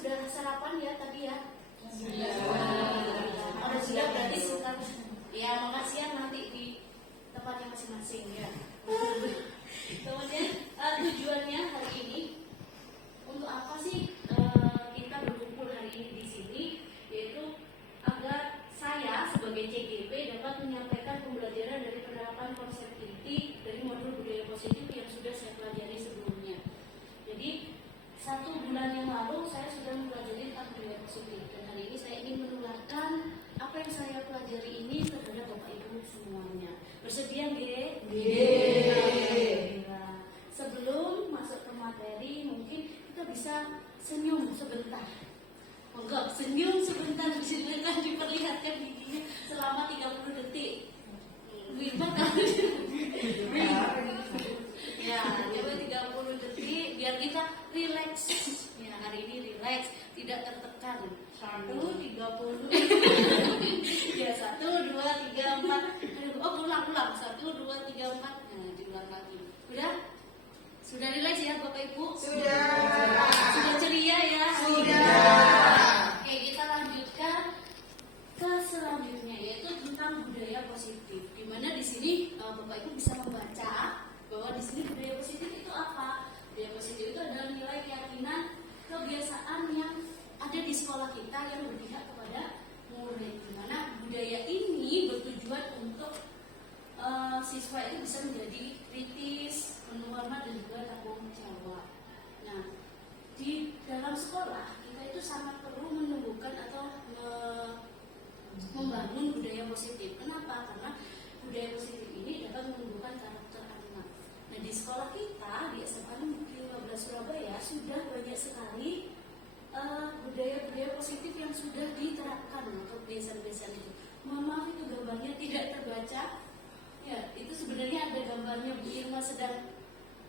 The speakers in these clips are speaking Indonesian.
sudah sarapan ya tadi ya? Sudah. Kalau sudah berarti suka. Ya, makasih ya, nanti di tempatnya masing-masing ya. Kemudian tujuannya hari ini untuk apa sih kita berkumpul hari ini di sini, yaitu agar saya sebagai CGP dapat menyampaikan pembelajaran dari penerapan konsep inti dari modul budaya positif yang sudah saya pelajari sebelumnya. Jadi 1 bulan yang lalu saya sudah mempelajari tentang budaya positif, dan hari ini saya ingin menularkan apa yang saya pelajari ini kepada Bapak Ibu semuanya. Bersedia nggih? Nggih. Sebelum masuk ke materi, mungkin kita bisa senyum sebentar. Enggak, senyum sebentar, silakan diperlihatkan giginya selama 30 detik. Gimana? Ya, coba 30 detik biar kita rileks. Ya, hari ini rileks, tidak tertekan. 1, 30. Ya, 1, 2, 3, 4. Oh, pulang. 1, 2, 3, 4. Nah, diulang lagi. Sudah rileks ya Bapak Ibu? Sudah. Sudah ceria ya? Sudah. Oke, kita lanjutkan ke selanjutnya, yaitu tentang budaya positif. Di mana di sini Bapak Ibu bisa membaca bahwa di sini budaya positif itu apa? Budaya positif itu adalah nilai keyakinan, kebiasaan yang ada di sekolah kita yang berpihak kepada murid. Di mana budaya ini bertujuan untuk siswa itu bisa menjadi kritis, penuh hormat dan juga tanggung jawab. Nah, di dalam sekolah kita itu sangat perlu menumbuhkan atau membangun budaya positif. Kenapa? Karena budaya positif ini dapat menumbuhkan karakter anak. Nah, di sekolah kita di SMA Negeri 15 Surabaya sudah banyak sekali budaya-budaya positif yang sudah diterapkan untuk kebiasaan-kebiasaan itu. Mohon maaf itu gambarnya tidak terbaca. Ya, itu sebenarnya ada gambarnya Bu Irma sedang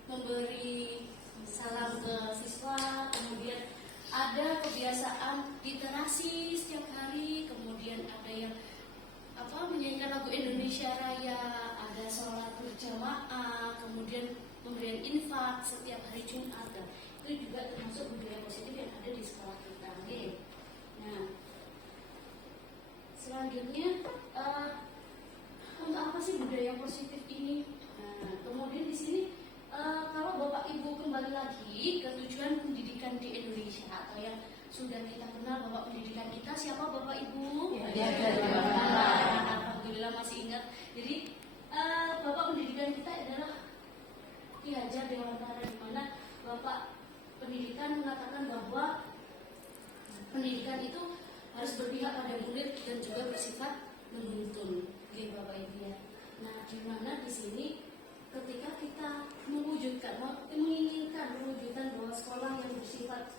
memberi salam ke siswa, kemudian ada kebiasaan literasi setiap hari, kemudian ada yang menyanyikan lagu Indonesia Raya, ada sholat berjamaah, kemudian pemberian infak setiap hari Jumat. Dan itu juga termasuk budaya positif yang ada di sekolah kita. Nah, selanjutnya untuk apa sih budaya positif ini? Nah, kemudian di sini kalau Bapak Ibu kembali lagi ke tujuan pendidikan di Indonesia atau yang sudah kita kenal Bapak pendidikan kita, siapa Bapak Ibu? Ya. Alhamdulillah masih ingat. Jadi Bapak pendidikan kita adalah Ki Hajar Dewantara, di mana Bapak pendidikan mengatakan bahwa pendidikan itu harus berpihak pada murid dan juga bersifat menuntun. Oke, Bapak Ibu ya. Nah, di mana di sini ketika kita menginginkan mewujudkan bahwa sekolah yang bersifat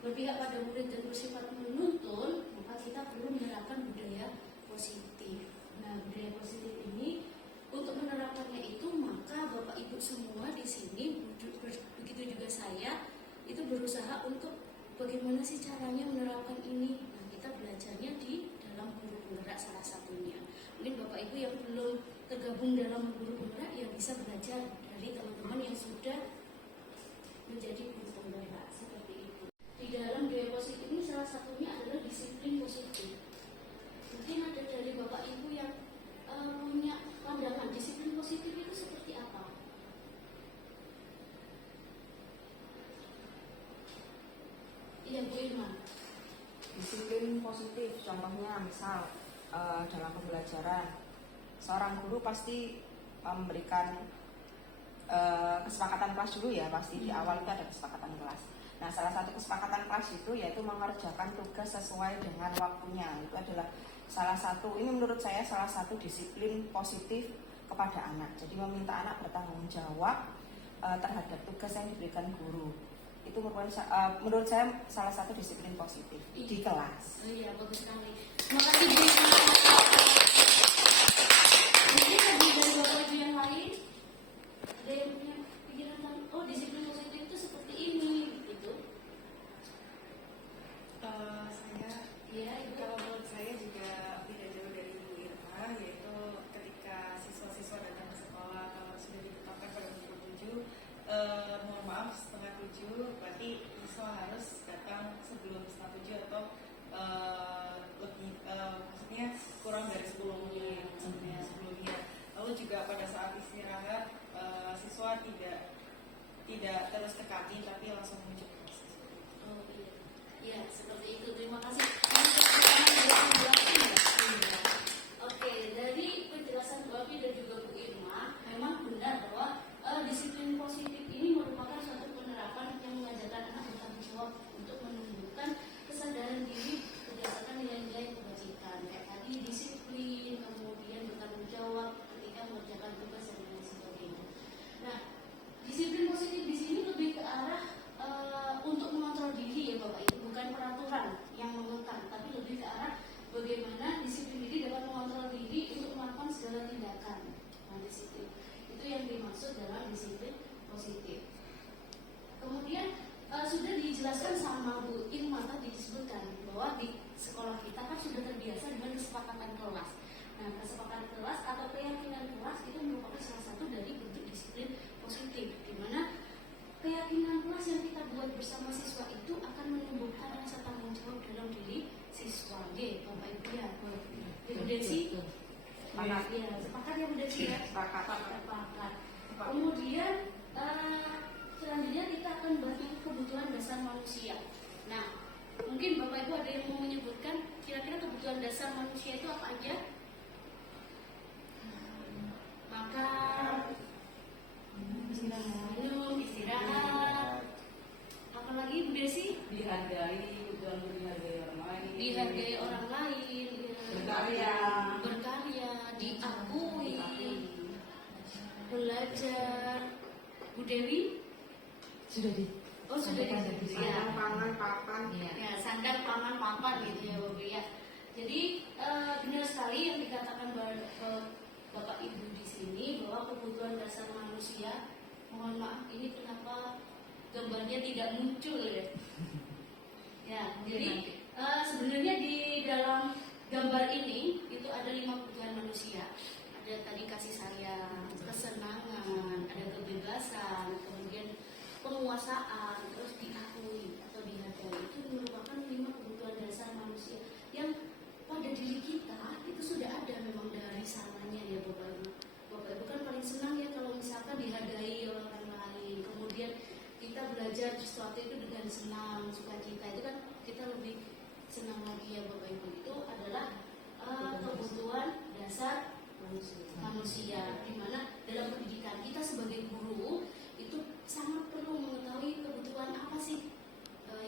berpihak pada murid dan bersifat menuntun, maka kita perlu menerapkan budaya positif. Nah, budaya positif ini untuk menerapkannya itu, maka Bapak Ibu semua di sini, begitu juga saya, itu berusaha untuk bagaimana sih caranya menerapkan ini. Nah, kita belajarnya di dalam guru penggerak salah satunya. Mungkin Bapak Ibu yang belum tergabung dalam guru penggerak ya bisa belajar dari teman-teman yang sudah menjadi guru penggerak seperti itu. Di dalam budaya positif ini salah satunya adalah disiplin positif. Mungkin ada dari Bapak Ibu yang punya pandangan disiplin positif itu seperti apa? Iya, Bu Irma. Disiplin positif, contohnya misal dalam pembelajaran, seorang guru pasti memberikan kesepakatan kelas dulu ya, pasti di awal itu ada kesepakatan kelas. Nah, salah satu kesepakatan kelas itu yaitu mengerjakan tugas sesuai dengan waktunya. Itu adalah salah satu, ini menurut saya salah satu disiplin positif kepada anak. Jadi meminta anak bertanggung jawab terhadap tugas yang diberikan guru. Itu menurut saya salah satu disiplin positif di kelas. Iya, bagus sekali. Terima kasih Bu. Mungkin ada dari Bapak Ibu yang lain ada yang punya pikiran tentang disiplin positif itu seperti ini gitu. Kalau menurut saya juga tidak jauh dari Bu Irma, yaitu ketika siswa-siswa datang ke sekolah kalau sudah ditetapkan pada pukul 7, mohon maaf maaf 6:30, berarti siswa harus datang sebelum 6:30 atau lebih maksudnya kurang dari 10 menit sebelumnya. Lalu juga pada saat istirahat siswa tidak terus ke kami tapi langsung menuju ke kelas. Oh iya, ya seperti itu. Terima kasih. Iya. Oke, dari penjelasan Bu Abi dan juga Bu Irma, memang benar bahwa disiplin positif ini merupakan suatu penerapan yang mengajarkan anak bertanggung jawab untuk menumbuhkan kesadaran diri berdasarkan nilai-nilai kebajikan. Kayak tadi disiplin, kemudian bertanggung jawab ketika mengerjakan tugas dan lain sebagainya. Nah, disiplin positif di sini lebih ke arah untuk mengontrol diri ya Bapak Ibu, bukan peraturan yang mengekang, tapi lebih ke arah bagaimana disiplin diri dapat mengontrol diri untuk melakukan segala tindakan. Nah, disiplin itu yang dimaksud dalam disiplin positif. Kemudian sudah dijelaskan sama Bu Irma tadi, disebutkan bahwa di sekolah kita kan sudah terbiasa dengan kesepakatan kelas. Nah, kesepakatan kelas atau keyakinan kelas itu merupakan salah satu dari bentuk disiplin positif, di mana keyakinan kelas yang kita buat bersama siswa itu akan menumbuhkan rasa tanggung jawab dalam diri siswa. Bapak Ibu ya, Bu Desi. Ya, sepakat ya Bu Desi ya? Sepakat. Sepakat. Kemudian selanjutnya kita akan bahas kebutuhan dasar manusia. Nah, mungkin Bapak Ibu ada yang mau menyebutkan kira-kira kebutuhan dasar manusia itu apa aja? Makan, minum, istirahat. Apalagi Bu Desi? Dihargai, kebutuhan dihargai orang lain. Dihargai orang lain, berkarya, diakui, belajar. Bu Dewi? Sudah di. Oh sudah Sampaikan tadi. ya. Pangan, papan. Ya, sandang, pangan, papan gitu ya Bapak ya. Jadi benar sekali yang dikatakan Bapak Ibu di sini bahwa kebutuhan dasar manusia. Mohon maaf, ini kenapa gambarnya tidak muncul ya? Ya, jadi sebenarnya di dalam gambar ini itu ada 5 kebutuhan manusia. Ada tadi kasih sayang, kesenangan, ada kebebasan, kemudian penguasaan, terus diakui atau dihargai. Itu merupakan 5 kebutuhan dasar manusia yang pada diri kita itu sudah ada memang dari sananya ya Bapak Ibu. Bapak Ibu kan paling senang ya kalau misalkan dihargai oleh orang lain. Kemudian kita belajar sesuatu itu dengan senang, sukacita, itu kan kita lebih senang lagi ya Bapak Ibu. Itu adalah kebutuhan dasar manusia, di mana dalam pendidikan kita sebagai guru itu sangat perlu mengetahui kebutuhan apa sih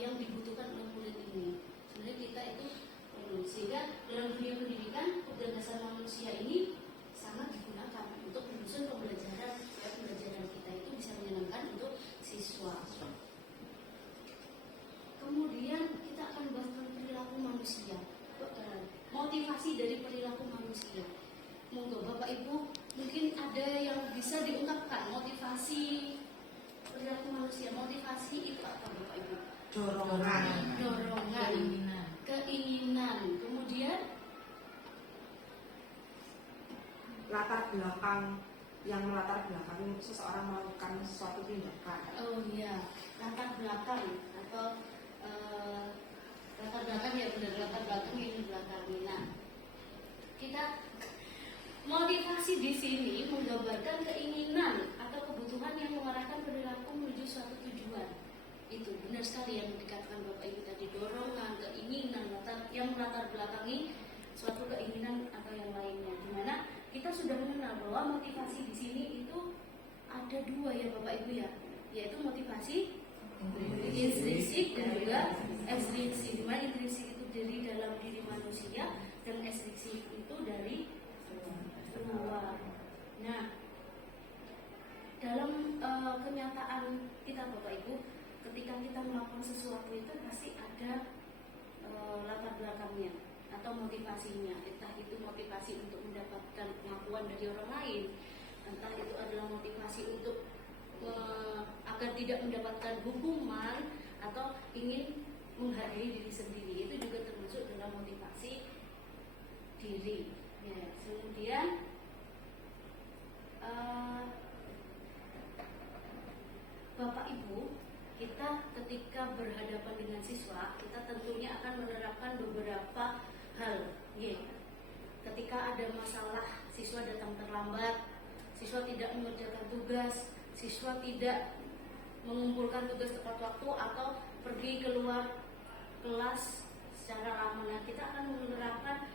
yang dibutuhkan oleh murid ini. Sebenarnya kita itu perlu, sehingga dalam dunia pendidikan kebutuhan dasar manusia ini sangat digunakan untuk menyusun pembelajaran supaya pembelajaran kita itu bisa menyenangkan untuk siswa. Kemudian kita akan bahas tentang perilaku manusia, motivasi dari perilaku manusia. Monggo Bapak Ibu, mungkin ada yang bisa diungkapkan motivasi perilaku manusia. Motivasi itu apa Bapak Ibu? Dorongan, keinginan. Kemudian Latar belakang yang melatar belakangi seseorang melakukan suatu tindakan. oh iya, latar belakang atau latar belakang ya benar, latar belakang yang dibelakangi. Nah, kita motivasi di sini menggambarkan keinginan atau kebutuhan yang mengarahkan perilaku menuju suatu tujuan. Itu benar sekali yang dikatakan Bapak Ibu tadi, dorongan, keinginan, yang melatar belakangi suatu keinginan atau yang lainnya. Dimana kita sudah mengenal bahwa motivasi di sini itu ada 2 ya Bapak Ibu ya, yaitu motivasi intrinsik dan juga ekstrinsik. Dimana intrinsik itu dari dalam diri manusia dan ekstrinsik itu dari luar. Nah, dalam kenyataan kita Bapak Ibu, ketika kita melakukan sesuatu itu pasti ada latar belakangnya atau motivasinya. Entah itu motivasi untuk mendapatkan pengakuan dari orang lain, entah itu adalah motivasi untuk agar tidak mendapatkan hukuman atau ingin menghargai diri sendiri. Itu juga termasuk dalam motivasi diri. Ya, kemudian Bapak Ibu, kita ketika berhadapan dengan siswa, kita tentunya akan menerapkan beberapa hal. Ketika ada masalah, siswa datang terlambat, siswa tidak mengerjakan tugas, siswa tidak mengumpulkan tugas tepat waktu atau pergi keluar kelas secara lama. Nah, kita akan menerapkan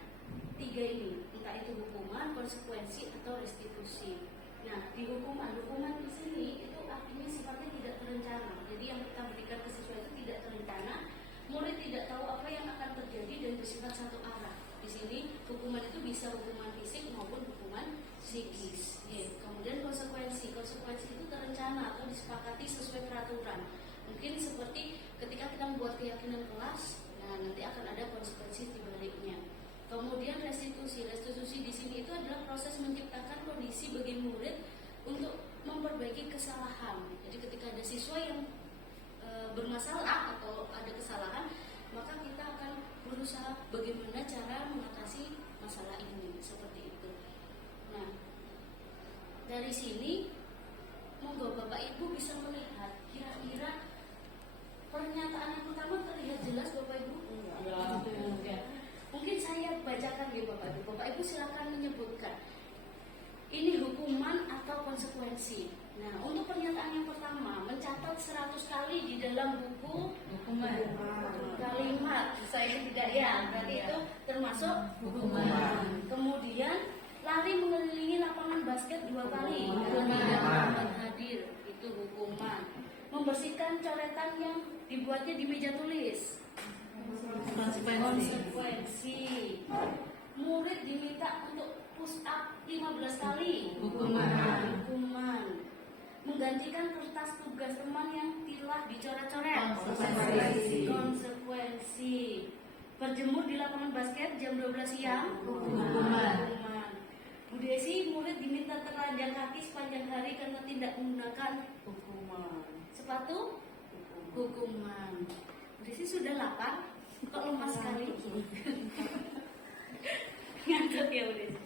3 ini, entah itu hukuman, konsekuensi, atau restitusi. Nah, di hukuman di sini itu artinya sifatnya tidak terencana. Jadi yang kita berikan ke siswa itu tidak terencana, murid tidak tahu apa yang akan terjadi dan bersifat satu arah. Di sini hukuman itu bisa hukuman fisik maupun hukuman psikis. Kemudian konsekuensi itu terencana atau disepakati sesuai peraturan. Mungkin seperti ketika kita membuat keyakinan kelas, nah nanti akan ada konsekuensi di baliknya. Kemudian restitusi di sini itu adalah proses menciptakan kondisi bagi murid untuk memperbaiki kesalahan. Jadi ketika ada siswa yang bermasalah atau ada kesalahan, maka kita akan berusaha bagaimana cara mengatasi masalah ini, seperti itu. Nah, dari sini monggo Bapak Ibu bisa melihat kira-kira pernyataan yang pertama terlihat jelas Bapak Ibu? Ya. Mungkin saya bacakan ya Bapak Ibu. Bapak Ibu silakan menyebutkan ini hukuman atau konsekuensi. Nah, untuk pernyataan yang pertama, mencatat 100 kali di dalam buku hukuman. Kalimat, saya tidak ya, berarti itu termasuk hukuman. Kemudian lari mengelilingi lapangan basket 2 kali dan tidak dapat hadir, itu hukuman. Membersihkan coretan yang dibuatnya di meja tulis, konsekuensi. Murid diminta untuk push up 15 kali, hukuman. Menggantikan kertas tugas teman yang telah dicoret-coret, konsekuensi. Berjemur di lapangan basket jam 12 siang, hukuman. Bu Desi, murid diminta telanjang kaki sepanjang hari karena tidak menggunakan sepatu, hukuman. Bu Desi sudah lapar, kok lemas sekali? Ngantuk ya Bu Desi.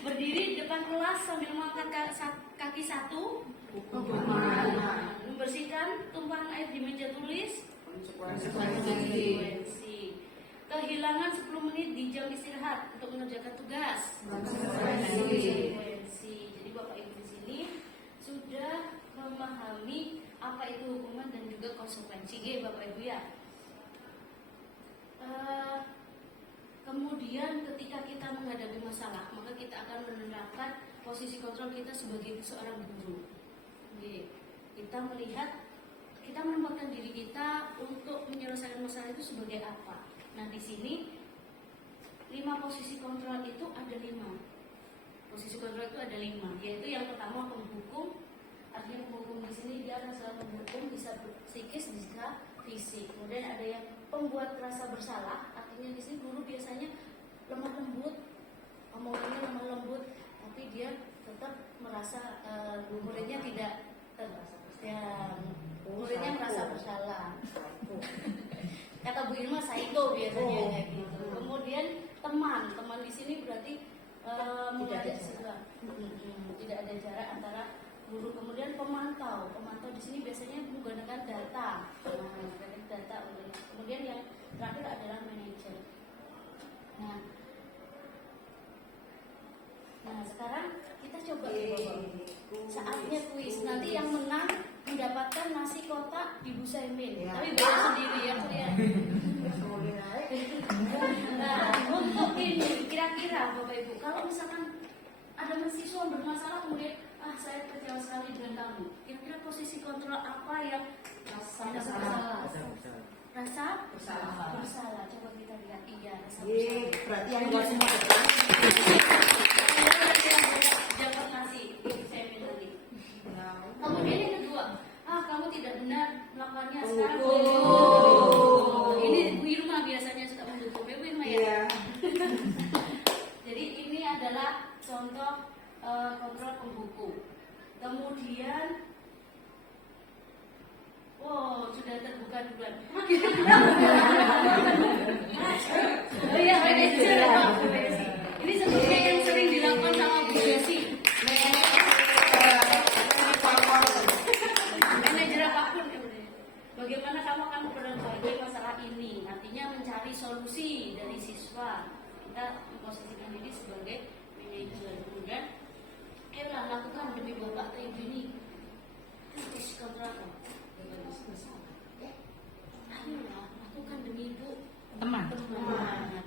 Berdiri di depan kelas sambil mengangkat kaki satu, hukuman. Membersihkan tumpahan air di meja tulis, konsekuensi. Kehilangan 10 menit di jam istirahat untuk mengerjakan tugas, konsekuensi. Jadi Bapak Ibu di sini sudah memahami apa itu hukuman dan juga konsekuensi, Bapak Ibu ya. Kemudian ketika kita menghadapi masalah, maka kita akan menerapkan posisi kontrol kita sebagai seorang guru. Kita melihat, kita menempatkan diri kita untuk menyelesaikan masalah itu sebagai apa. Nah, di sini 5 posisi kontrol itu ada 5. Posisi kontrol itu ada 5, yaitu yang pertama penghukum. Artinya penghukum di sini dia akan selalu menghukum, bisa psikis, bisa fisik. Kemudian ada yang pembuat rasa bersalah. Artinya di sini guru biasanya lemah lembut, omongannya lemah lembut, tapi dia tetap merasa muridnya tidak muridnya merasa bersalah. Kata Bu Irma psycho biasanya kayak gitu. Kemudian teman di sini berarti tidak ada jarak antara guru. Kemudian pemantau di sini biasanya menggunakan data. Kemudian yang terakhir adalah manajer. Nah sekarang kita coba saatnya kuis. Nanti yang menang mendapatkan nasi kotak di Bu Saimin. Tapi bayar sendiri ya kalian. Nah untuk ini kira-kira Bapak Ibu, kalau misalkan ada mahasiswa bermasalah kemudian saya kecewa sekali dengan kamu, kira-kira posisi kontrol apa yang rasa bersalah? Coba kita lihat. Iya, rasa bersalah. Berarti yang dua semua betul. Dapat nasi, saya minta lagi. Kemudian yang kedua, kamu tidak benar melakukannya sekarang. Ini Bu Irma biasanya suka mendukung Bu Irma ya. Jadi ini adalah contoh kontrol penghukum. Kemudian sudah terbuka duluan. Oh iya, manajer. Ini sebetulnya yang sering dilakukan sama Bu Desi. Manajer apapun ya. kita memposisikan diri sebagai manajer. Kemudian ayolah lakukan demi bapak atau ibu ini posisi kontrol. Ayolah lakukan demi ibu Teman.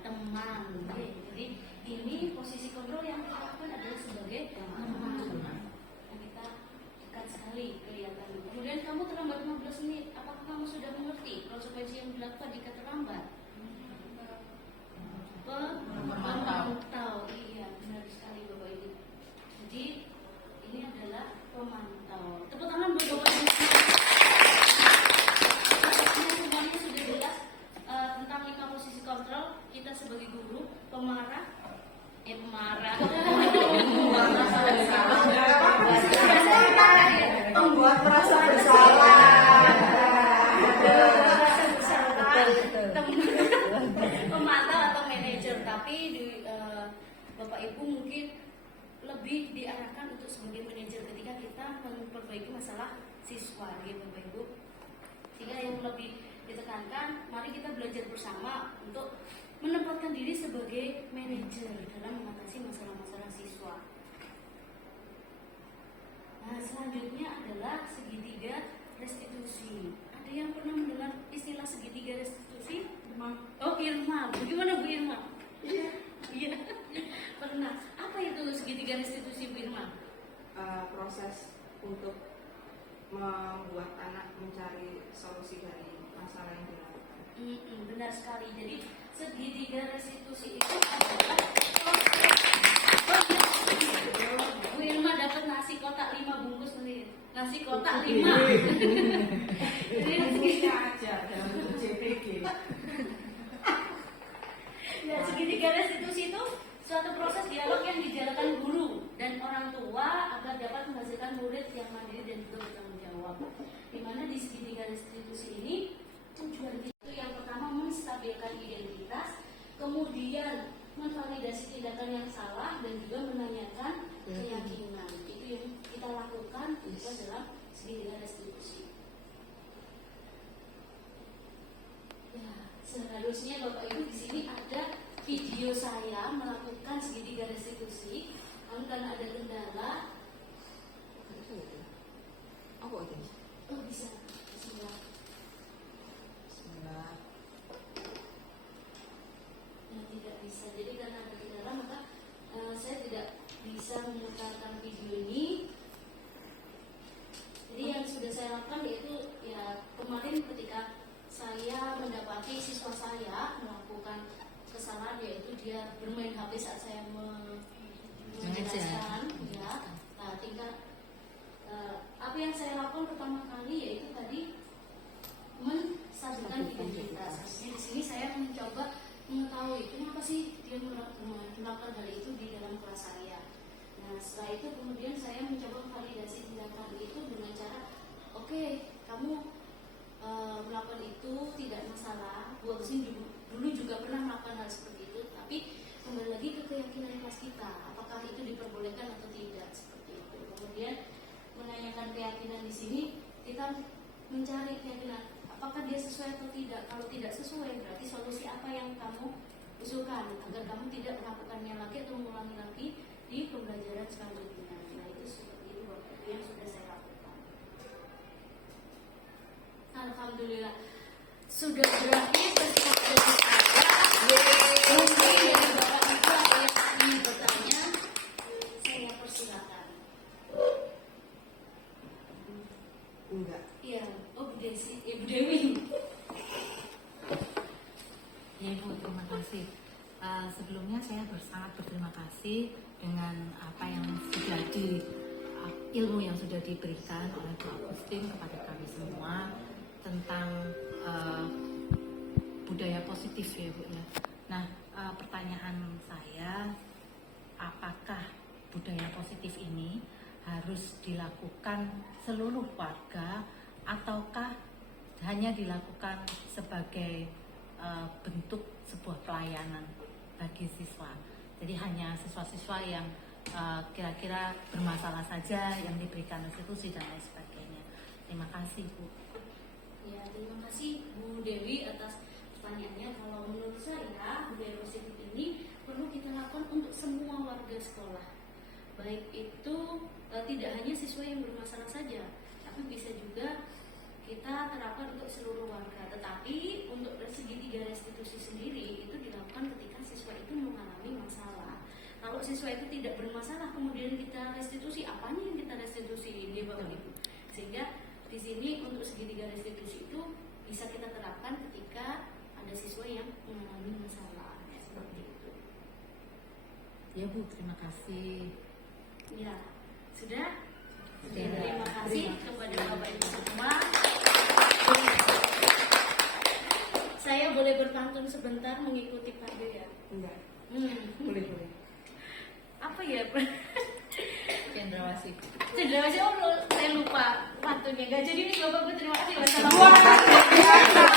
teman. Oke, jadi ini posisi kontrol yang kita lakukan adalah sebagai teman. Yang kita dekat sekali kelihatan. Kemudian kamu terlambat 15 menit. Apakah kamu sudah mengerti konsekuensi yang dilakukan jika terlambat? Pemantau. Iya, benar sekali Bapak Ibu. Jadi ini adalah pemantau. Tepuk tangan buat Bapak Ibu. Semuanya sudah jelas tentang 5 posisi kontrol. Kita sebagai guru, pemarah. Membuat merasa bersalah. Pemantau atau manajer, tapi di Bapak Ibu mungkin lebih diarahkan untuk sebagai manajer ketika kita memperbaiki masalah siswa, gitu Bapak Ibu. Sehingga yang lebih ditekankan, mari kita belajar bersama untuk menempatkan diri sebagai manajer dalam mengatasi masalah-masalah siswa. Nah, selanjutnya adalah segitiga restitusi. Ada yang pernah mendengar istilah segitiga restitusi? Oh, Irma. Bagaimana Bu Irma? Iya. Pernah. Apa itu segitiga restitusi Bu Irma? Proses untuk membuat anak mencari solusi dari masalah yang dilakukan. Benar sekali. Jadi segitiga restitusi itu adalah Bu Irma dapat nasi kotak 5 bungkus nih. Nasi kotak 5. Bungkusnya aja dalam bentuk JPG. Nah, segitiga restitusi itu suatu proses dialog yang dijalankan guru dan orang tua agar dapat menghasilkan murid yang mandiri dan juga bertanggung jawab. Di mana di segitiga restitusi ini tujuan itu yang pertama menstabilkan identitas, kemudian memvalidasi tindakan yang salah dan juga menanyakan keyakinan. Itu yang kita lakukan juga dalam segitiga restitusi. Ya, seharusnya Bapak Ibu di sini ada video saya melakukan segitiga restitusi. Namun karena ada kendala, Apa itu? oh bisa. Bismillah. Bismillah. Yang tidak bisa. Jadi karena ada kendala maka saya tidak bisa memutarkan video ini. Jadi yang sudah saya lakukan yaitu ya kemarin ketika saya mendapati siswa saya melakukan kesalahan yaitu dia bermain HP saat saya menjelaskan ya. Nah, tingkat apa yang saya lakukan pertama kali yaitu tadi menstabilkan identitas. Artinya di sini saya mencoba mengetahui kenapa sih dia melakukan hal itu di dalam kelas saya. Nah, setelah itu kemudian saya mencoba validasi tindakan itu dengan cara oke, kamu melakukan itu tidak masalah. Bu Agustin dulu juga pernah melakukan hal seperti itu, tapi kembali lagi ke keyakinan kelas kita, apakah itu diperbolehkan atau tidak seperti itu. Kemudian menanyakan keyakinan di sini kita mencari keyakinan apakah dia sesuai atau tidak. Kalau tidak sesuai berarti solusi apa yang kamu usulkan agar kamu tidak melakukannya lagi atau mengulangi lagi di pembelajaran selanjutnya. Nah, itu seperti itu Bapak Ibu yang sudah saya lakukan. Alhamdulillah sudah berakhir kesempatan saya. Mungkin dari Bapak Ibu ada yang ingin bertanya, saya persilakan. Enggak. Iya, oh Bu Desi, Bu Dewi. Ya Ibu, terima kasih. Sebelumnya saya sangat berterima kasih dengan apa yang sudah ilmu yang sudah diberikan oleh Bu Agustin kepada kami semua tentang budaya positif ya Bu ya. Nah, pertanyaan saya, apakah budaya positif ini harus dilakukan seluruh warga ataukah hanya dilakukan sebagai bentuk sebuah pelayanan bagi siswa? Jadi hanya siswa-siswa yang kira-kira bermasalah saja yang diberikan restitusi dan lain sebagainya. Terima kasih Bu. Ya, terima kasih Bu Dewi atas pertanyaannya. Kalau menurut saya budaya positif ini perlu kita lakukan untuk semua warga sekolah. Baik itu tidak hanya siswa yang bermasalah saja, tapi bisa juga kita terapkan untuk seluruh warga. Tetapi untuk segitiga restitusi sendiri itu dilakukan ketika siswa itu mengalami masalah. Kalau siswa itu tidak bermasalah, kemudian kita restitusi, apanya yang kita restitusi ini Bapak Ibu? Sehingga di sini untuk segitiga restitusi itu bisa kita terapkan ketika ada siswa yang mengalami masalah seperti itu. Ya Bu, terima kasih. Ya, sudah. Ya, Terima kasih kepada Bapak Ibu semua. Saya boleh berpantun sebentar mengikuti Pak Do ya? Enggak. Boleh. Apa ya? Cendrawasih. Cendrawasih, oh saya lupa pantunnya. Gak jadi nih Bapak Ibu, terima kasih. Wassalamualaikum.